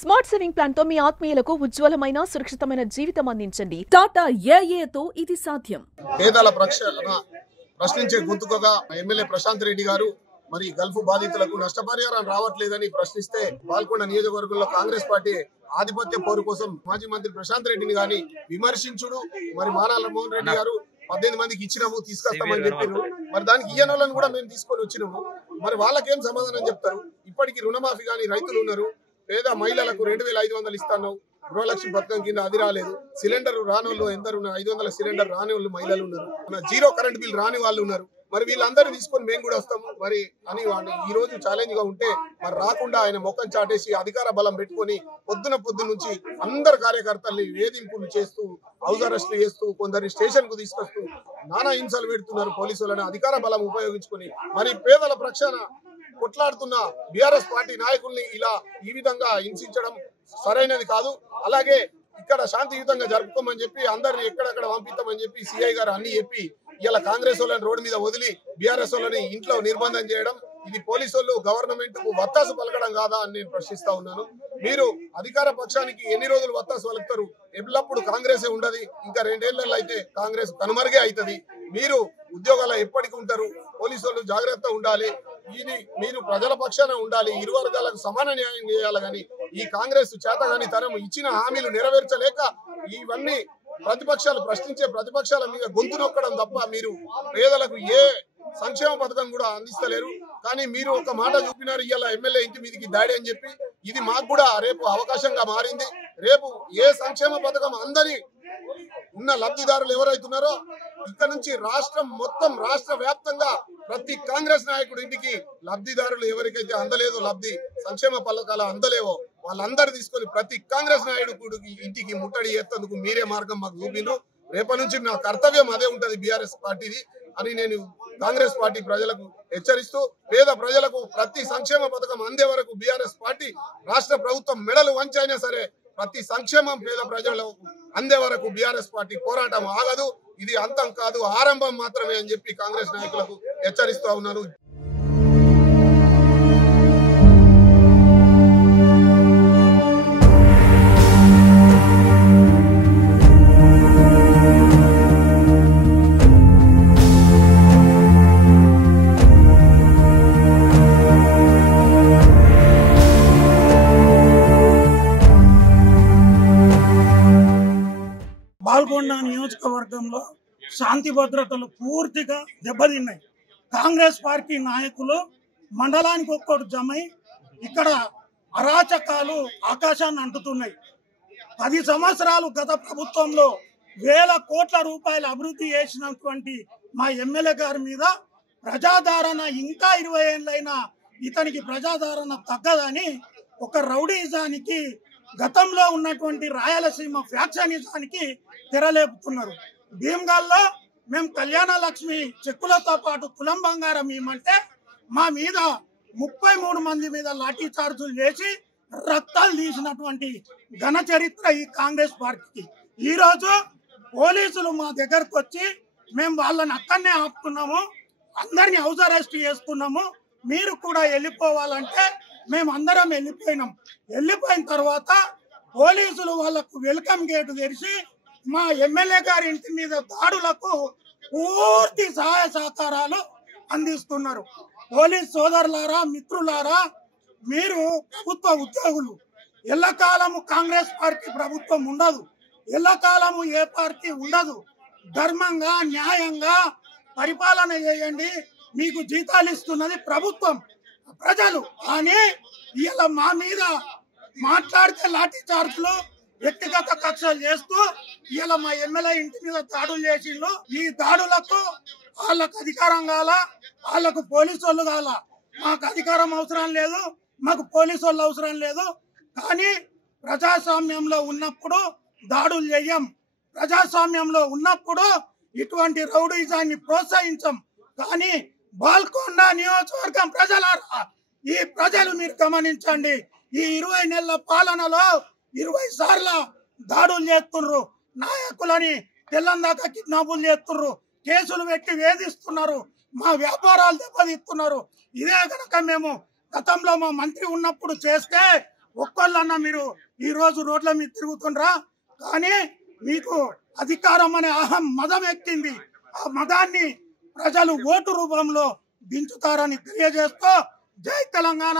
Smart saving plan తో మీ ఆత్మీయులకు ఉజ్వలమైన సురక్షితమైన జీవితం అందించండి. టాటా ఏఏతో ఇది సాధ్యం. పేదల ప్రశ్నించే గొంతుకగా ఎమ్మెల్యే ప్రశాంత్ రెడ్డి గారు మరి గల్ఫ్ బాధితులకు నష్టపరిహారం రావట్లేదని ప్రశ్నిస్తే పాల్గొండ నియోజకవర్గంలో కాంగ్రెస్ పార్టీ ఆధిపత్య పోరు కోసం మాజీ మంత్రి ప్రశాంత్ రెడ్డిని గాని విమర్శించుడు మరి మానాల మోహన్ రెడ్డి గారు 18 మందికి ఇచ్చినాము తీసుకొస్తామని చెప్పారు. మరి దానికి ఈయనోళ్ళని కూడా మేము తీసుకొని వచ్చినాము. మరి వాళ్ళకేం సమాధానం చెప్తారు? ఇప్పటికీ రుణమాఫీ గాని రైతులు ఉన్నారు, పేద మహిళలకు 2500 ఇస్తాను, గృహలక్ష్మి పథకం కింద అది రాలేదు, సిలిండర్ రాని వాళ్ళు ఎందరు ఉన్నారు, 500 సిలిండర్ రాని వాళ్ళు మహిళలు ఉన్నారు, జీరో కరెంట్ బిల్ రాని వాళ్ళు ఉన్నారు. మరి వీళ్ళందరూ తీసుకొని మేము కూడా వస్తాము మరి అని ఈ రోజు ఛాలెంజ్ గా ఉంటే మరి రాకుండా ఆయన మొక్కం చాటేసి అధికార బలం పెట్టుకొని పొద్దు నుంచి అందరు కార్యకర్తల్ని వేధింపులు చేస్తూ హౌస్ అరెస్టులు చేస్తూ కొందరిని స్టేషన్ కు తీసుకొస్తూ నానా హింసలు పెడుతున్నారు పోలీసులను అధికార బలం ఉపయోగించుకొని. మరి పేదల పక్షాన కొట్లాడుతున్న బీఆర్ఎస్ పార్టీ నాయకుల్ని ఇలా ఈ విధంగా హింసించడం సరైనది కాదు. అలాగే ఇక్కడ శాంతియుతంగా జరుపుకోమని చెప్పి అందరిని ఎక్కడెక్కడ పంపిస్తామని చెప్పి సిఐ గారు అన్ని చెప్పి ఇలా కాంగ్రెస్ వాళ్ళని రోడ్డు మీద వదిలి బీఆర్ఎస్ వాళ్ళని ఇంట్లో నిర్బంధం చేయడం, ఇది పోలీసు వాళ్ళు గవర్నమెంట్ కు వత్తాసు పలకడం కాదా అని నేను ప్రశ్నిస్తా ఉన్నాను. మీరు అధికార పక్షానికి ఎన్ని రోజులు వత్తాసు పలుకుతారు? ఎల్లప్పుడు కాంగ్రెసే ఉండదు, ఇంకా 2 ఏళ్లలో అయితే కాంగ్రెస్ కనుమరుగే అవుతుంది. మీరు ఉద్యోగాలు ఎప్పటికి ఉంటారు? పోలీసు వాళ్ళు జాగ్రత్త ఉండాలి. ఇది మీరు ప్రజల పక్షాన ఉండాలి, ఇరు వర్గాలకు సమాన న్యాయం చేయాలి. కానీ ఈ కాంగ్రెస్ చేతగాని తరం ఇచ్చిన హామీలు నెరవేర్చలేక ఇవన్నీ ప్రతిపక్షాలు ప్రశ్నించే ప్రతిపక్షాల మీద గొంతు నొక్కడం తప్ప మీరు పేదలకు ఏ సంక్షేమ పథకం కూడా అందిస్తలేరు. కానీ మీరు ఒక మాట చూపినారు ఇవాళ ఎమ్మెల్యే ఇంటి మీదకి దాడి అని చెప్పి, ఇది మాకు కూడా రేపు అవకాశంగా మారింది. రేపు ఏ సంక్షేమ పథకం అందని ఉన్న లబ్ధిదారులు ఎవరైతున్నారో ఇక్కడ నుంచి రాష్ట్రం మొత్తం రాష్ట్ర వ్యాప్తంగా ప్రతి కాంగ్రెస్ నాయకుడి ఇంటికి లబ్ధిదారులు ఎవరికైతే అందలేదో లబ్ధి సంక్షేమ పథకాలు అందలేవో వాళ్ళందరూ తీసుకొని ప్రతి కాంగ్రెస్ నాయకుడికి ఇంటికి ముట్టడి చేస్తేందుకు మీరే మార్గం మాకు చూపిండ్రు. రేపటి నుంచి నా కర్తవ్యం అదే ఉంటది బీఆర్ఎస్ పార్టీది అని నేను కాంగ్రెస్ పార్టీ ప్రజలకు హెచ్చరిస్తూ, పేద ప్రజలకు ప్రతి సంక్షేమ పథకం అందే వరకు బీఆర్ఎస్ పార్టీ రాష్ట్ర ప్రభుత్వం మెడలు వంచైనా సరే ప్రతి సంక్షేమం పేద ప్రజలకు అందే వరకు బీఆర్ఎస్ పార్టీ పోరాటం ఆగదు. ఇది అంతం కాదు, ఆరంభం మాత్రమే అని చెప్పి కాంగ్రెస్ నాయకులకు హెచ్చరిస్తూ ఉన్నారు. పాల్గొండ నియోజకవర్గంలో శాంతి భద్రతలు పూర్తిగా దెబ్బతిన్నాయి. కాంగ్రెస్ పార్టీ నాయకులు మండలానికి ఒక్కడు జమై ఇక్కడ అరాచకాలు ఆకాశాన్ని అంటుతున్నాయి. 10 సంవత్సరాలు గత ప్రభుత్వంలో వేల కోట్ల రూపాయలు అభివృద్ధి చేసినటువంటి మా ఎమ్మెల్యే గారి మీద ప్రజాదరణ ఇంకా 20 ఏళ్ళైనా ఇతనికి ప్రజాదరణ తగ్గదని ఒక రౌడీజానికి, గతంలో ఉన్నటువంటి రాయలసీమ ఫ్యాక్షనిజానికి తెరలేపుతున్నారు. భీమ్గల్లో మేము కళ్యాణ లక్ష్మి చెక్కులతో పాటు తులం బంగారం ఇవ్వమంటే మా మీద 33 మంది మీద లాఠీ చార్జులు చేసి రక్తాలు తీసినటువంటి ఘన చరిత్ర ఈ కాంగ్రెస్ పార్టీకి. ఈరోజు పోలీసులు మా దగ్గరకు వచ్చి మేము వాళ్ళని అక్కడనే ఆపుకున్నాము, అందరినీ హౌస్ అరెస్ట్ చేసుకున్నాము, మీరు కూడా వెళ్ళిపోవాలంటే మేము అందరం వెళ్ళిపోయినాం. వెళ్ళిపోయిన తర్వాత పోలీసులు వాళ్లకు వెల్కమ్ గేట్ తెరిచి మా ఎమ్మెల్యే గారి ఇంటి మీద దాడులకు పూర్తి సహాయ సహకారాలు అందిస్తున్నారు. పోలీస్ సోదరులారా, మిత్రులారా, మీరు ప్రభుత్వ ఉద్యోగులు, ఎల్లకాలము కాంగ్రెస్ పార్టీ ప్రభుత్వం ఉండదు, ఎల్లకాలము ఏ పార్టీ ఉండదు. ధర్మంగా న్యాయంగా పరిపాలన చేయండి. మీకు జీతాలు ఇస్తున్నది ప్రభుత్వం, ప్రజలు. కానీ ఇలా మా మీద మాట్లాడితే లాఠీ చార్జులు, వ్యక్తిగత కక్షలు చేస్తూ ఇలా మా ఎమ్మెల్యే ఇంటి మీద దాడులు చేసిండ్రు. ఈ దాడులకు వాళ్ళకు అధికారం కాల, వాళ్ళకు పోలీసు వాళ్ళు కాల. మాకు అధికారం అవసరం లేదు, మాకు పోలీసు వాళ్ళు అవసరం లేదు. కానీ ప్రజాస్వామ్యంలో ఉన్నప్పుడు దాడులు చేయం, ప్రజాస్వామ్యంలో ఉన్నప్పుడు ఇటువంటి రౌడీజాన్ని ప్రోత్సహించం. కానీ పాల్గొండ నియోజకవర్గం ప్రజలారా, ఈ ప్రజలు మీరు గమనించండి, ఈ 20 నెలల పాలనలో 20 సార్లు దాడులు చేస్తున్నారు, నాయకులని తెల్లందాకా కిడ్నాపులు చేస్తున్నారు, కేసులు పెట్టి వేధిస్తున్నారు, మా వ్యాపారాలు దెబ్బతీస్తున్నారు. ఇదే కనుక మేము గతంలో మా మంత్రి ఉన్నప్పుడు చేస్తే ఒక్కళ్ళన్నా మీరు ఈ రోజు రోడ్ల మీద తిరుగుతుండ్రా? కానీ మీకు అధికారం అనే మదం ఎక్కింది. ఆ మదాన్ని ప్రజలు ఓటు రూపంలో దించుతారని తెలియజేస్తూ జై తెలంగాణ.